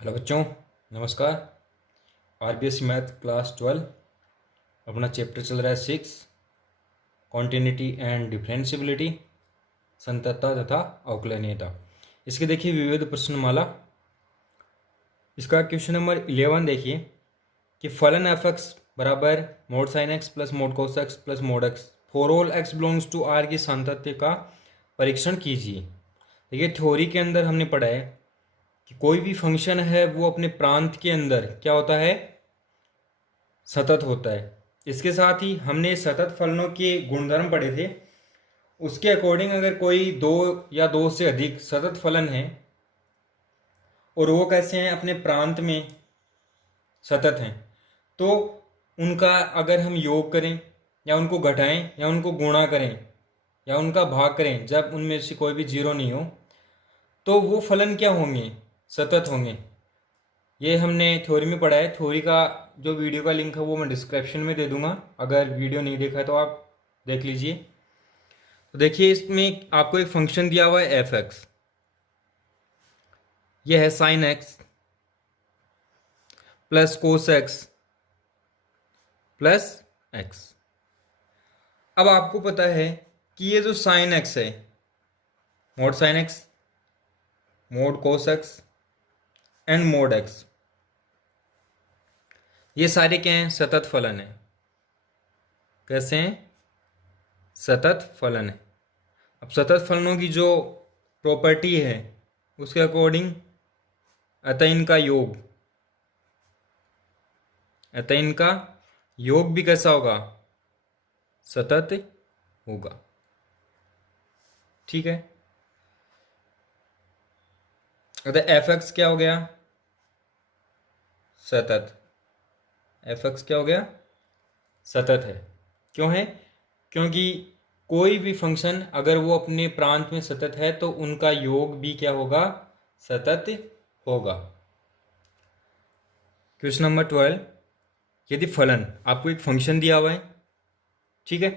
Hello बच्चों, नमस्कार। RBS math class 12 अपना चैप्टर चल रहा है 6, कॉन्टिन्यूटी एंड डिफरेंशियबिलिटी, संततता तथा अवकलनीयता। इसके देखिए विविध प्रश्नमाला। इसका क्वेश्चन नंबर 11 देखिए कि फलन एफ एक्स बराबर mod sine x plus mod cos x plus mod x for all x belongs to R की संतत्य का परीक्षण कीजिए। देखिए थ्योरी के अंदर हमने पढ़ा है कि कोई भी फंक्शन है वो अपने प्रांत के अंदर क्या होता है, सतत होता है। इसके साथ ही हमने सतत फलनों के गुणधर्म पढ़े थे। उसके अकॉर्डिंग अगर कोई दो या दो से अधिक सतत फलन है और वो कैसे हैं, अपने प्रांत में सतत हैं, तो उनका अगर हम योग करें या उनको घटाएं या उनको गुणा करें या उनका भाग करें, जब उनमें से कोई भी जीरो नहीं हो, तो वो फलन क्या होंगे, सतत होंगे। ये हमने थ्योरी में पढ़ा है। थ्योरी का जो वीडियो का लिंक है वो मैं डिस्क्रिप्शन में दे दूंगा, अगर वीडियो नहीं देखा है तो आप देख लीजिए। तो देखिए इसमें आपको एक फंक्शन दिया हुआ है एफ एक्स, यह है sign x plus cos x plus x. अब आपको पता है कि ये जो साइन एक्स है, mode sine x, mode cos x and mode x, ये सारे क्या हैं, सतत फलन है। कैसे हैं, सतत फलन है। अब सतत फलनों की जो प्रॉपर्टी है उसके अकॉर्डिंग अतः इनका योग भी कैसा होगा, सतत होगा। ठीक है। अतः एफ एक्स क्या हो गया, सतत। एफ एक्स क्या हो गया, सतत है। क्यों है, क्योंकि कोई भी फंक्शन अगर वो अपने प्रांत में सतत है तो उनका योग भी क्या होगा, सतत होगा। क्वेश्चन नंबर 12, यदि फलन, आपको एक फंक्शन दिया हुआ है, ठीक है,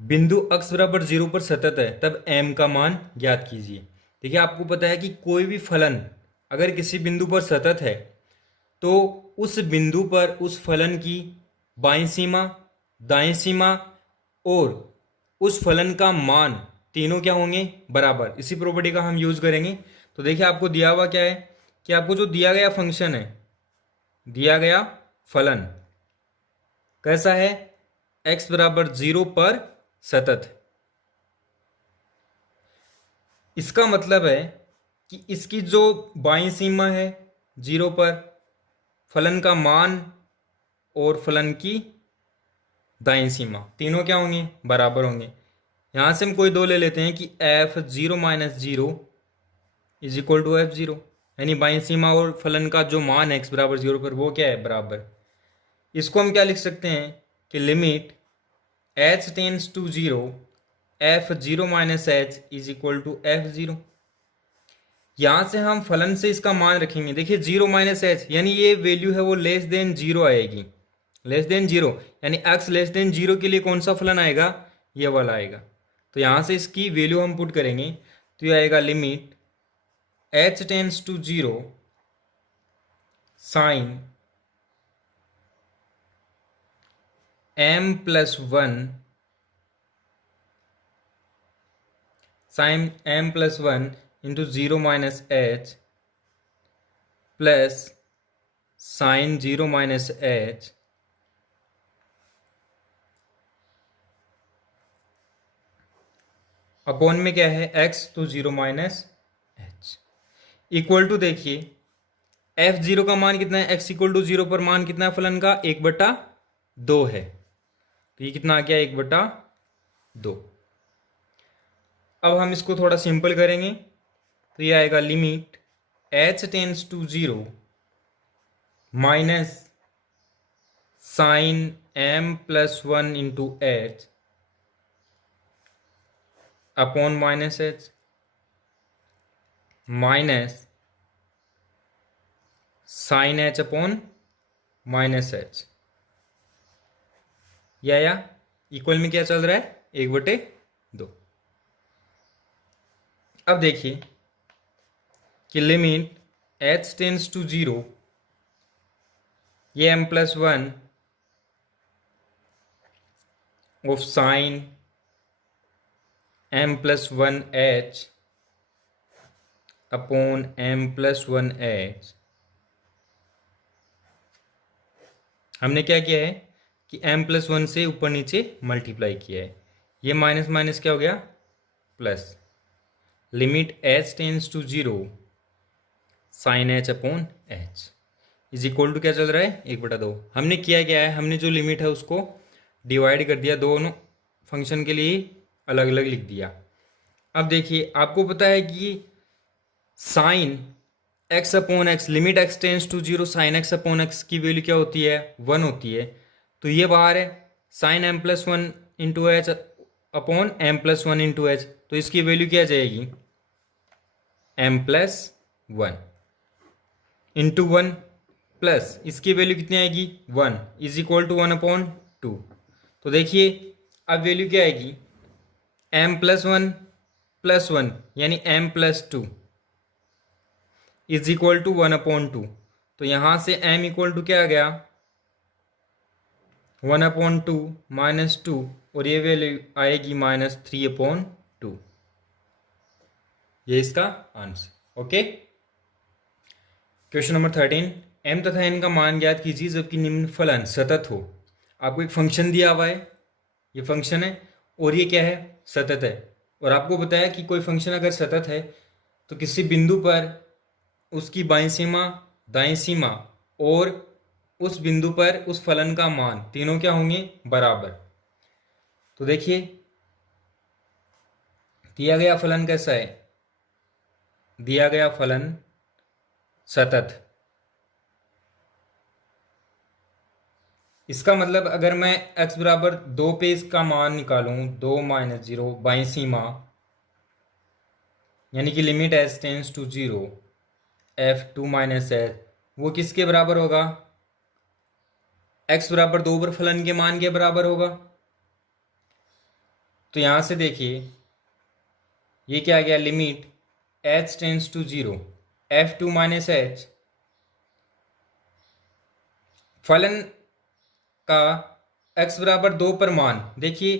बिंदु x बराबर 0 पर सतत है, तब m का मान ज्ञात कीजिए। देखिए आपको पता है कि कोई भी फलन अगर किसी बिंदु पर सतत है तो उस बिंदु पर उस फलन की बाईं सीमा, दाईं सीमा और उस फलन का मान तीनों क्या होंगे, बराबर। इसी प्रॉपर्टी का हम यूज करेंगे। तो देखिए आपको दिया हुआ क्या है कि आपको जो दिया गया फंक्शन है, दिया गया फलन कैसा है, x बराबर 0 पर सतत। इसका मतलब है कि इसकी जो बाईं सीमा है 0 पर, फलन का मान और फलन की दाईं सीमा तीनों क्या होंगे, बराबर होंगे। यहां से हम कोई दो ले लेते हैं कि f0 minus 0 is equal to f0, यानी बाईं सीमा और फलन का जो मान है x बराबर 0 पर वो क्या है, बराबर। इसको हम क्या लिख सकते हैं कि limit h tends to 0 f0 minus h is equal to f0। यहां से हम फलन से इसका मान रखेंगे। देखिए 0 माइनस एच यानी ये वैल्यू है वो लेस देन 0 आएगी, लेस देन 0, यानी x लेस देन 0 के लिए कौन सा फलन आएगा, ये वाला आएगा। तो यहां से इसकी वैल्यू हम पुट करेंगे तो ये आएगा limit h tends to 0 sine m plus 1, sine m plus 1 into 0 minus h plus sine 0 minus h upon में क्या है, x तो 0 माइनस एच इक्वल टू, देखिए f0 का मान कितना है, x इक्वल टू 0 पर मान कितना है फलन का, 1/2 है। तो ये कितना आ गया, 1/2। अब हम इसको थोड़ा सिंपल करेंगे तो ये आएगा limit h tends to 0 minus sine m plus 1 into h upon minus h minus sine h upon minus h. या इक्वल में क्या चल रहा है, 1/2। अब देखिए कि लिमिट h टेंस टू 0, ये m+1 of sine m+1h upon m+1h, हमने क्या किया है कि m+1 से ऊपर नीचे मल्टीप्लाई किया है, ये माइनस माइनस क्या हो गया plus, limit h tends to 0 sine h upon h is equal to क्या चल रहा है 1/2। हमने किया क्या है, हमने जो लिमिट है उसको डिवाइड कर दिया, दोनों फंक्शन के लिए अलग अलग लिख दिया। अब देखिए आपको पता है कि sine x upon x, limit x tends to 0 sine x upon x की वैल्यू क्या होती है 1 होती है, तो ये बाहर है sine m+1 into h upon m+1 into h, तो इसकी वैल्यू क्या जाएगी m+1 इंटू 1 प्लस इसकी वैल्यू कितनी आएगी 1 इज इक्वल टू 1/2। तो देखिए अब वैल्यू क्या आएगी m+1 यानी m+2 इज इक्वल टू 1/2। तो यहां से m इक्वल टू क्या आ गया 1/2 -2 और ये वैल्यू आएगी -3/2। ये इसका answer. Okay, question number 13, m तथा n का मान ज्ञात कीजिए जबकि निम्न फलन सतत हो। आपको एक फंक्शन दिया हुआ है, ये फंक्शन है और ये क्या है सतत है, और आपको बताया कि कोई फंक्शन अगर सतत है तो किसी बिंदु पर उसकी बाईं सीमा दाईं सीमा और उस बिंदु पर उस फलन का मान तीनों क्या होंगे बराबर। तो देखिए दिया गया फलन कैसा है, दिया गया फलन सतत, इसका मतलब अगर मैं x बराबर 2 पे इसका मान निकालूं 2 - 0 बाईं सीमा यानी कि limit h tends to 0 f2 - h, वो किसके बराबर होगा x बराबर 2 पर फलन के मान के बराबर होगा। तो यहां से देखिए ये क्या आ गया limit h tends to 0 f2 - h, फलन का x बराबर 2 पर मान, देखिए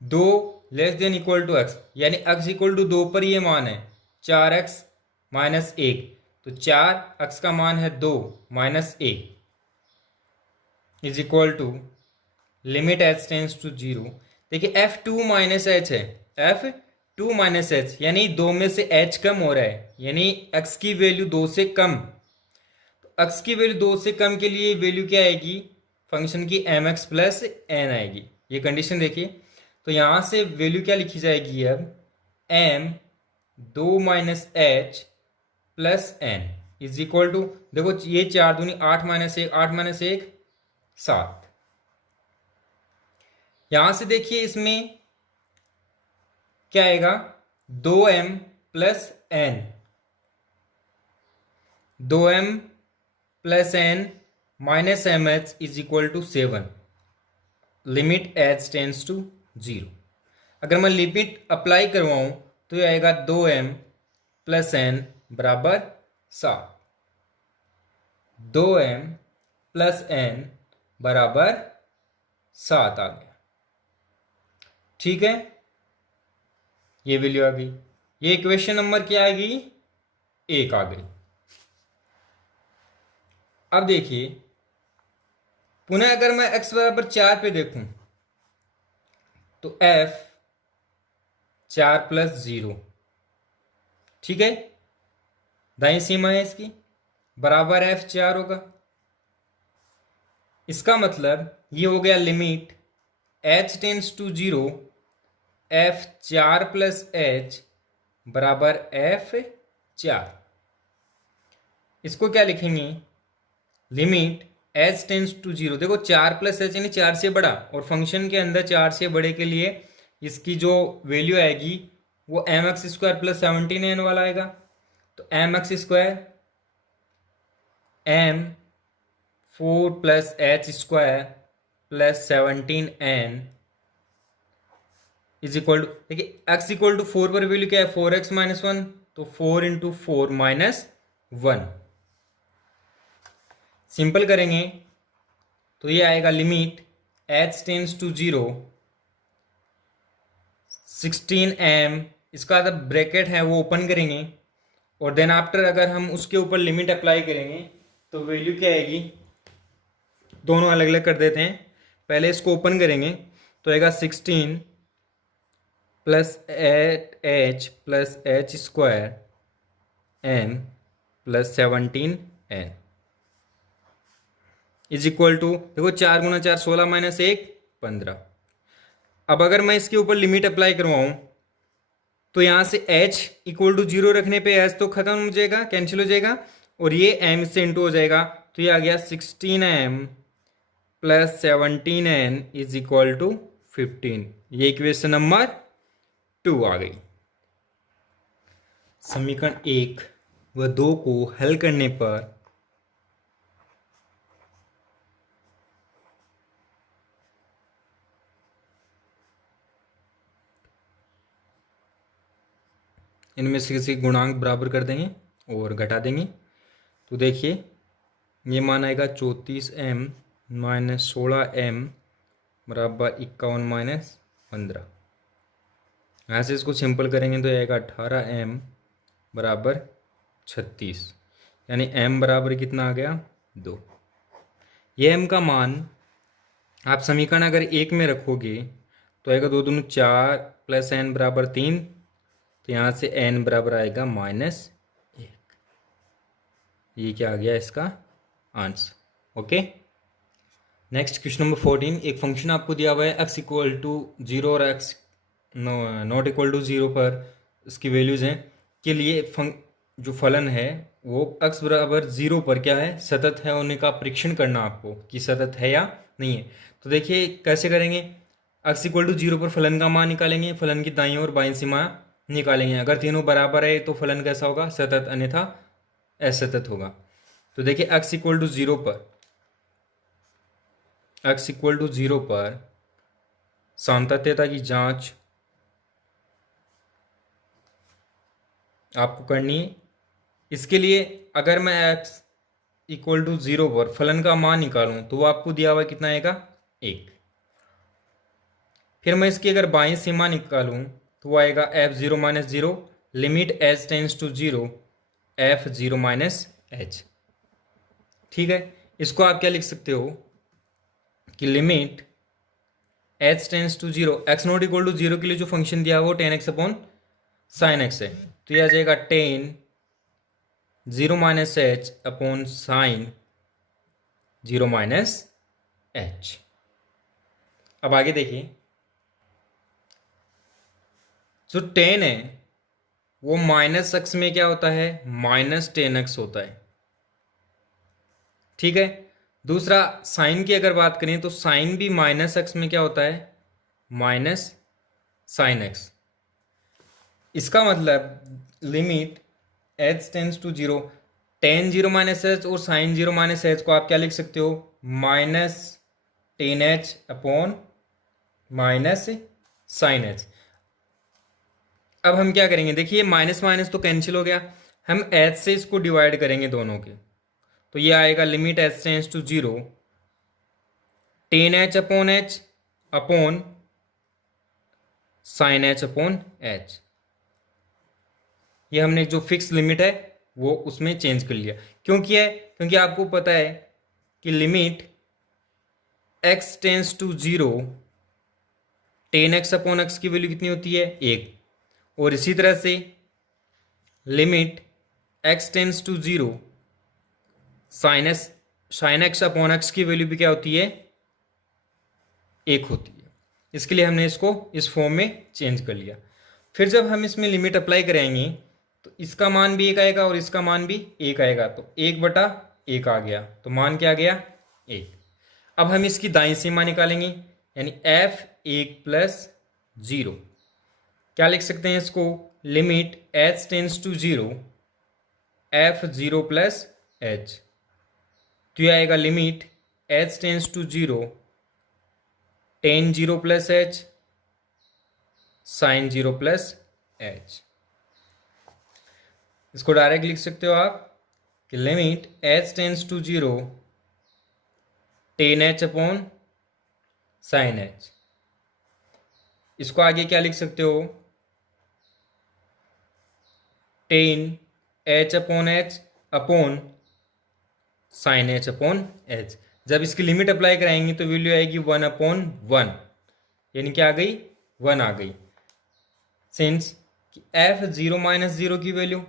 2 less than equal to x यानी x इक्वल टू 2 पर ये मान है 4x - 1, तो 4x का मान है 2 - 1 is equal to limit h tends to 0। देखिए f2 - h है, f2 - h यानी 2 में से h कम हो रहा है, यानी x की वैल्यू 2 से कम, तो x की वैल्यू 2 से कम के लिए वैल्यू क्या आएगी फंक्शन की mx प्लस n आएगी। ये कंडीशन देखिए, तो यहां से वैल्यू क्या लिखी जाएगी अब m 2 - h plus n is equal to, देखो ये 4 दूनी 8 - 1 8 - 1 7। यहां से देखिए इसमें क्या आएगा 2m plus n, 2m plus n minus mh is equal to 7, limit h tends to 0। अगर मैं लिमिट अप्लाई करवाऊं तो ये आएगा 2m प्लस n बराबर 7, 2m प्लस n बराबर 7 आ गया। ठीक है, ये वैल्यू आ गई, ये इक्वेशन नंबर क्या आ गई 1 आ गई। अब देखिए पुनः अगर मैं x बराबर 4 पे देखूं तो f 4 + 0, ठीक है, दाईं सीमा है इसकी बराबर f 4 होगा। इसका मतलब ये हो गया limit h tends to 0 f 4 + h बराबर f 4। इसको क्या लिखेंगे लिमिट h टेंस टू 0, देखो 4 + h यानी 4 से बड़ा, और फंक्शन के अंदर 4 से बड़े के लिए इसकी जो वैल्यू आएगी वो mx² + 17n वाला आएगा। तो mx² m 4 + h² + 17n is equal to, देखिए x इक्वल टू 4 पर वैल्यू क्या है 4x - 1, तो 4 × 4 - 1 सिंपल करेंगे तो ये आएगा limit h tends to 0 16m, इसका जो ब्रैकेट है वो ओपन करेंगे और देन आफ्टर अगर हम उसके ऊपर लिमिट अप्लाई करेंगे तो वैल्यू क्या आएगी, दोनों अलग अलग कर देते हैं। पहले इसको ओपन करेंगे तो आएगा 16 plus 8h plus h square m plus 17n is equal to, देखो 4 गुना 4 16 माइनस 1 15। अब अगर मैं इसके ऊपर लिमिट अप्लाई करवाऊँ तो यहाँ से h इक्वल टू 0 रखने पे h तो खत्म हो जाएगा, कैंसिल हो जाएगा और ये m से इंटू हो जाएगा। तो ये आ गया 16m plus 17n is equal to 15। ये इक्वेशन नंबर 2 आ गई। समीकरण 1 व 2 को हल करने पर इनमें से किसी गुणांक बराबर कर देंगे और घटा देंगे। तो देखिए ये मान आएगा 34m माइनस 16m बराबर 51 माइनस 15। यहाँ से इसको सिंपल करेंगे तो आएगा 18m बराबर 36, यानी m बराबर कितना आ गया 2। ये m का मान आप समीकरण अगर 1 में रखोगे तो आएगा 2 दूनी 4 प्लस n बराबर 3, तो यहाँ से n बराबर आएगा -1। ये क्या आ गया इसका answer. Okay, next question number 14। एक फंक्शन आपको दिया हुआ है x इक्वल टू 0 और x नॉट इक्वल टू 0 पर इसकी वैल्यूज़ हैं के लिए जो फलन है वो x बराबर 0 पर क्या है, सतत है होने का परीक्षण करना आपको कि सतत है या नहीं है। तो देखिए कैसे करेंगे, x इक्वल टू 0 पर फलन का मान निकालेंगे, फलन की दाईं और बाईं सीमा निकालेंगे। अगर तीनों बराबर है तो फलन कैसा होगा, सतत, अन्यथा असतत होगा। तो देखिए x इक्वल टू 0 पर, x इक्वल टू 0 पर सामतत्यता की जांच आपको करनी है। इसके लिए अगर मैं x इक्वल टू 0 पर फलन का मान निकालूं तो वो आपको दिया हुआ कितना आएगा 1। फिर मैं इसकी अगर बाईं सीमा निकालूं तो वो आएगा f0 minus 0 limit h tends to 0 f0 minus h। ठीक है, इसको आप क्या लिख सकते हो कि limit h tends to 0 x not equal to 0 के लिए जो फंक्शन दिया वो 10x अपॉन साइन एक्स है, तो यह आ जाएगा 10 0 minus h upon sign 0 minus h। अब आगे देखिए, जो 10 है वो माइनस एक्स में क्या होता है, -10x होता है। ठीक है, दूसरा साइन की अगर बात करें तो साइन भी -x में क्या होता है, माइनस साइन एक्स। इसका मतलब limit h tends to 0 tan 0 minus h और साइन 0 माइनस एच को आप क्या लिख सकते हो, -10h upon minus sine H. अब हम क्या करेंगे, देखिए माइनस माइनस तो कैंसिल हो गया, हम h से इसको डिवाइड करेंगे दोनों के, तो ये आएगा limit h tends to 0 10h upon h upon sine h upon h। ये हमने जो फिक्स लिमिट है वो उसमें चेंज कर लिया। क्यों किया है, क्योंकि आपको पता है कि limit x tends to 0 10x upon x की वैल्यू कितनी होती है 1, और इसी तरह से limit x tends to 0 sine x upon x की वैल्यू भी क्या होती है 1 होती है। इसके लिए हमने इसको इस फॉर्म में चेंज कर लिया। फिर जब हम इसमें लिमिट अप्लाई कराएंगे तो इसका मान भी 1 आएगा और इसका मान भी 1 आएगा, तो 1/1 आ गया, तो मान क्या आ गया 1। अब हम इसकी दाईं सीमा निकालेंगे, यानी f1 प्लस 0 क्या लिख सकते हैं इसको, limit h tends to 0 f0 plus h। तो यह आएगा limit h tends to 0 tan 0 plus h sine 0 plus h। इसको डायरेक्ट लिख सकते हो आप कि limit h tends to 0 tan h upon sine h. इसको आगे क्या लिख सकते हो, tan h upon h upon sine h upon h. जब इसकी लिमिट अप्लाई कराएंगे तो वैल्यू आएगी 1/1, यानी क्या आ गई, 1 आ गई। Since F zero minus zero की value,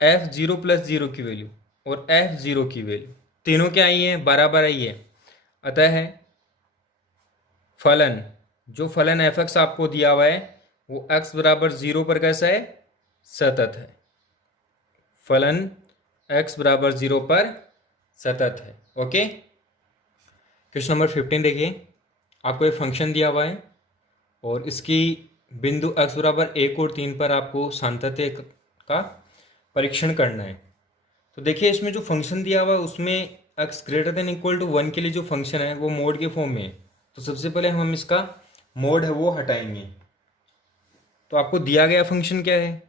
F zero plus zero की वैल्यू और एफ जीरो की वैल्यू तीनों क्या आई है, बराबर आई है। अतः है फलन, जो फलन एफ एक्स आपको दिया हुआ है वो एक्स बराबर जीरो पर कैसा है, सतत है। फलन एक्स बराबर जीरो पर सतत है। ओके, क्वेश्चन नंबर 15 देखिए, आपको एक फंक्शन दिया हुआ है और इसकी बिंदु x बराबर 1 और 3 पर आपको सातत्य का परीक्षण करना है। तो देखिए इसमें जो फंक्शन दिया हुआ है उसमें x greater than equal to 1 के लिए जो फंक्शन है वो मोड के फॉर्म में है। तो सबसे पहले हम इसका मोड है वो हटाएंगे। तो आपको दिया गया फंक्शन क्या है,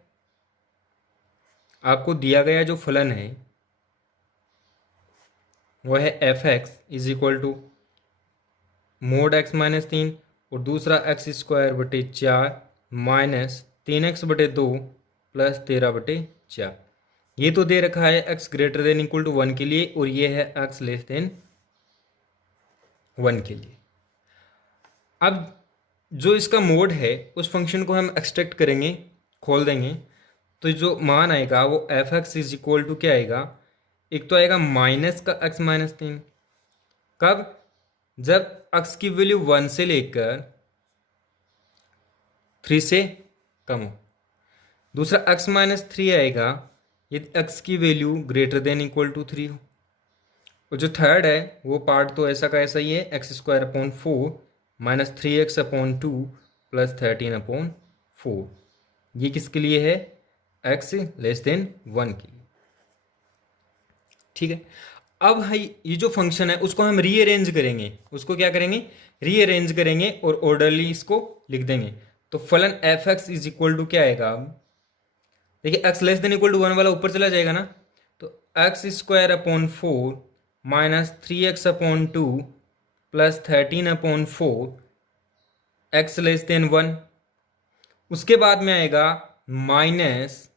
आपको दिया गया जो फलन है वह है f x is equal to mod x minus 3 और दूसरा एक्स स्क्वायर बटे 4 माइनस 3x बटे 2 प्लस 13 बटे 4। ये तो दे रखा है x greater than equal to 1 के लिए और ये है x लेस देन 1 के लिए। अब जो इसका मोड है उस फंक्शन को हम एक्सट्रैक्ट करेंगे, खोल देंगे, तो जो मान आएगा वो f x is equal to क्या आएगा, एक तो आएगा माइनस का x माइनस 3, कब, जब x की वैल्यू 1 से लेकर 3 से कम हो। दूसरा x माइनस 3 आएगा यदि x की value greater than equal to 3 हो। और जो थर्ड है वो पार्ट तो ऐसा का ऐसा ही है, x square upon 4 minus 3x upon 2 plus 13 upon 4। ये किसके लिए है, x लेस देन 1 के लिए। ठीक है, अब है ये जो फंक्शन है उसको हम रीअरेंज करेंगे, उसको क्या करेंगे, रीअरेंज करेंगे और ऑर्डरली इसको लिख देंगे। तो फलन f x is equal to क्या आएगा, अब देखिए x less than equal to 1 वाला ऊपर चला जाएगा ना, तो x square upon 4 minus 3x upon 2 plus 13 upon 4 x less than 1। उसके बाद में आएगा माइनस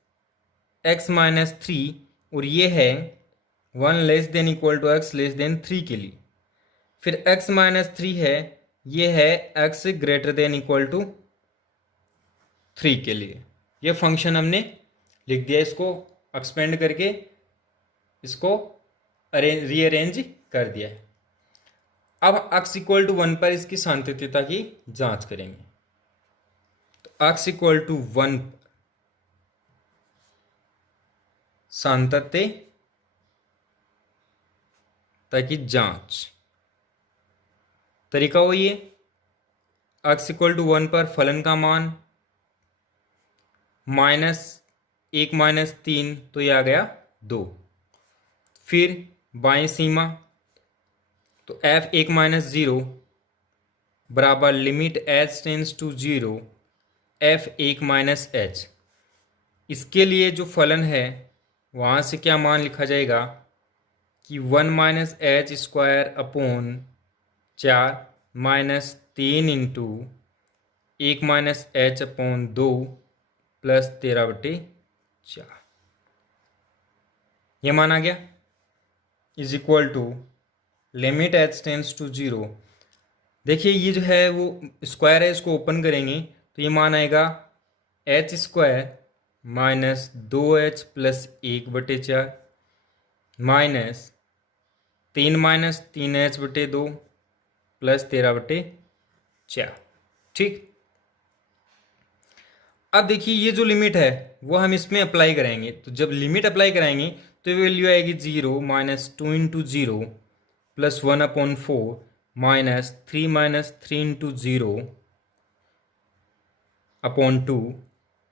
एक्स माइनस 3 और ये है 1 less than equal to x less than 3 के लिए। फिर x माइनस 3 है, ये है x greater than equal to 3 के लिए। ये फंक्शन हमने लिख दिया, इसको एक्सपेंड करके इसको रीअरेंज कर दिया है। अब x इक्वल टू 1 पर इसकी सांतत्यता की जांच करेंगे। तो x इक्वल टू 1 सांतत्यता की जांच, तरीका वही है, x इक्वल टू 1 पर फलन का मान -1 माइनस 3 तो ये आ गया 2। फिर बाएं सीमा, तो f1 माइनस 0 बराबर limit h tends to 0 f1 minus h। इसके लिए जो फलन है वहाँ से क्या मान लिखा जाएगा कि 1 minus h square upon 4 minus 3 into 1 minus h upon 2 plus 13 बटे 4। ये मान आ गया, is equal to limit h tends to 0। देखिए ये जो है वो स्क्वायर है, इसको ओपन करेंगे तो ये मान आएगा H square minus 2h plus 1 बटे 4 माइनस 3 माइनस 3h बटे 2 प्लस 13 बटे 4। ठीक, अब देखिए ये जो लिमिट है वो हम इसमें अप्लाई कराएंगे। तो जब लिमिट अप्लाई कराएंगे तो वैल्यू आएगी 0 minus 2 into 0 plus 1 upon 4 minus 3 into 0 upon 2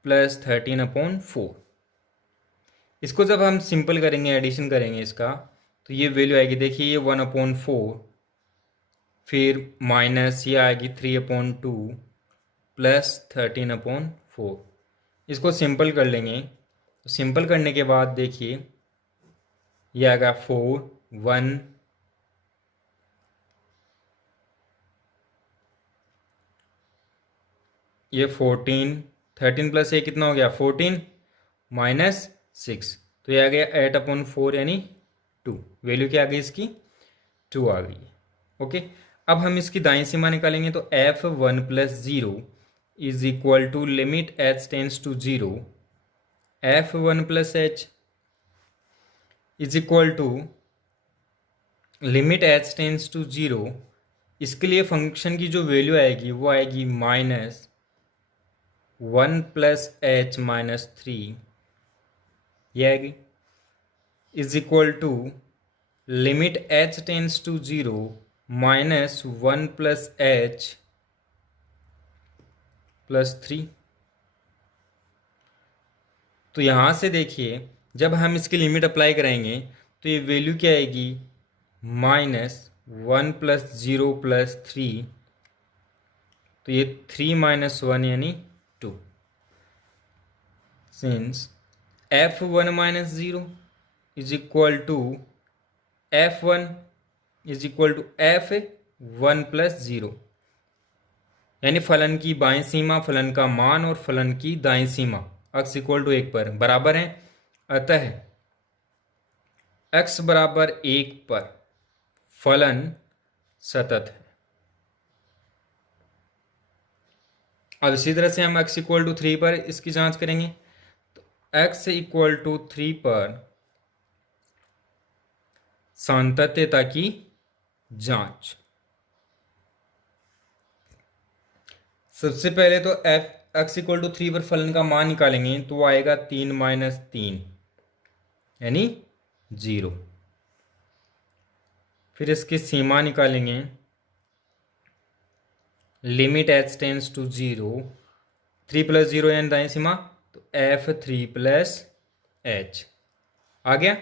plus 13 upon 4। इसको जब हम सिंपल करेंगे, एडिशन करेंगे इसका, तो ये वैल्यू आएगी, देखिए ये 1 अपॉन 4, फिर माइनस ये आएगी 3 अपॉन 2 प्लस 13 अपॉन 4। इसको सिंपल कर लेंगे, तो सिंपल करने के बाद देखिए ये आएगा 4 1 ये 14, 13 प्लस ए कितना हो गया 14 माइनस 6, तो ये आ गया 8/4 यानी 2। वैल्यू क्या आ गई इसकी 2 आ गई। ओके, अब हम इसकी दाईं सीमा निकालेंगे तो f1 + 0 is equal to limit h tends to 0 f1 + h is equal to limit h tends to 0। इसके लिए फंक्शन की जो वैल्यू आएगी वो आएगी -1 + h - 3, ये आएगी, is equal to limit h tends to 0 -1 + h + 3। तो यहाँ से देखिए जब हम इसकी लिमिट अप्लाई करेंगे तो ये वैल्यू क्या आएगी -1 + 0 + 3, तो ये 3 - 1 यानी 2। Since f1 - 0 is equal to f1 is equal to f1 + 0, यानी फलन की बाईं सीमा, फलन का मान और फलन की दाईं सीमा x इक्वल टू 1 पर बराबर हैं। अतः x बराबर 1 पर फलन सतत है। अब इसी तरह से हम x इक्वल टू 3 पर इसकी जांच करेंगे तो x इक्वल टू 3 पर सातत्यता की जांच। सबसे पहले तो x इक्वल टू 3 पर फलन का मान निकालेंगे तो वो आएगा 3 - 3 यानी 0। फिर इसकी सीमा निकालेंगे, लिमिट h टेंस टू 0, 3 + 0 यानी दाईं सीमा, तो f3 + h आ गया।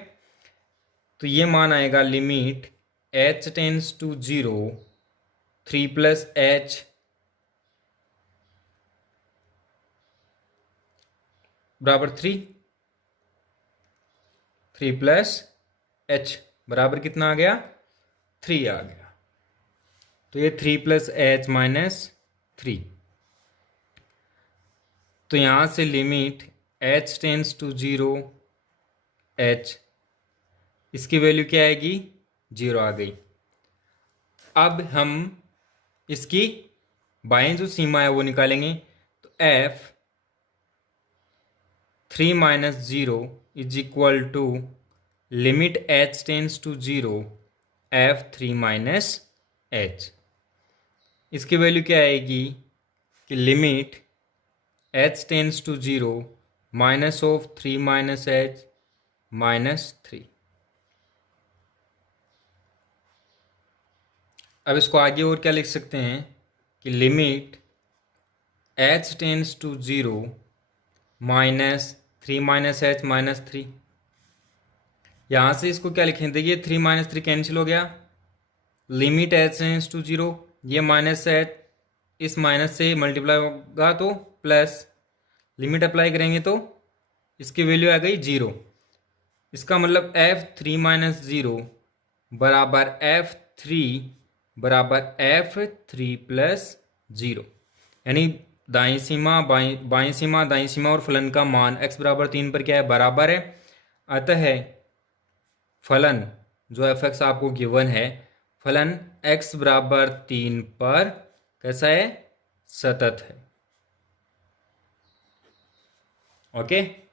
तो ये मान आएगा limit h tends to 0, 3 + h बराबर 3, 3 + h बराबर कितना आ गया 3 आ गया। तो ये 3 + h - 3। तो यहाँ से limit h tends to 0 h, इसकी वैल्यू क्या आएगी 0 आ गई। अब हम इसकी बाएं जो सीमा है वो निकालेंगे तो f 3 - 0 is equal to limit h tends to 0 f3 - h। इसकी वैल्यू क्या आएगी कि limit h tends to 0 -3 - h -3। अब इसको आगे और क्या लिख सकते हैं कि limit h tends to 0 -3 - h -3। यहाँ से इसको क्या लिखें, देखिए 3 - 3 कैंसिल हो गया, लिमिट h टेंस टू 0, ये -h इस माइनस से मल्टीप्लाई होगा तो प्लस, लिमिट अप्लाई करेंगे तो इसकी वैल्यू आ गई 0। इसका मतलब f3 - 0 बराबर f3 बराबर f3 + 0, यानी दाईं सीमा बाईं सीमा दाईं सीमा और फलन का मान x बराबर 3 पर क्या है बराबर है। अतः फलन जो f(x) आपको गिवन है, फलन x बराबर 3 पर कैसा है सतत है। ओके।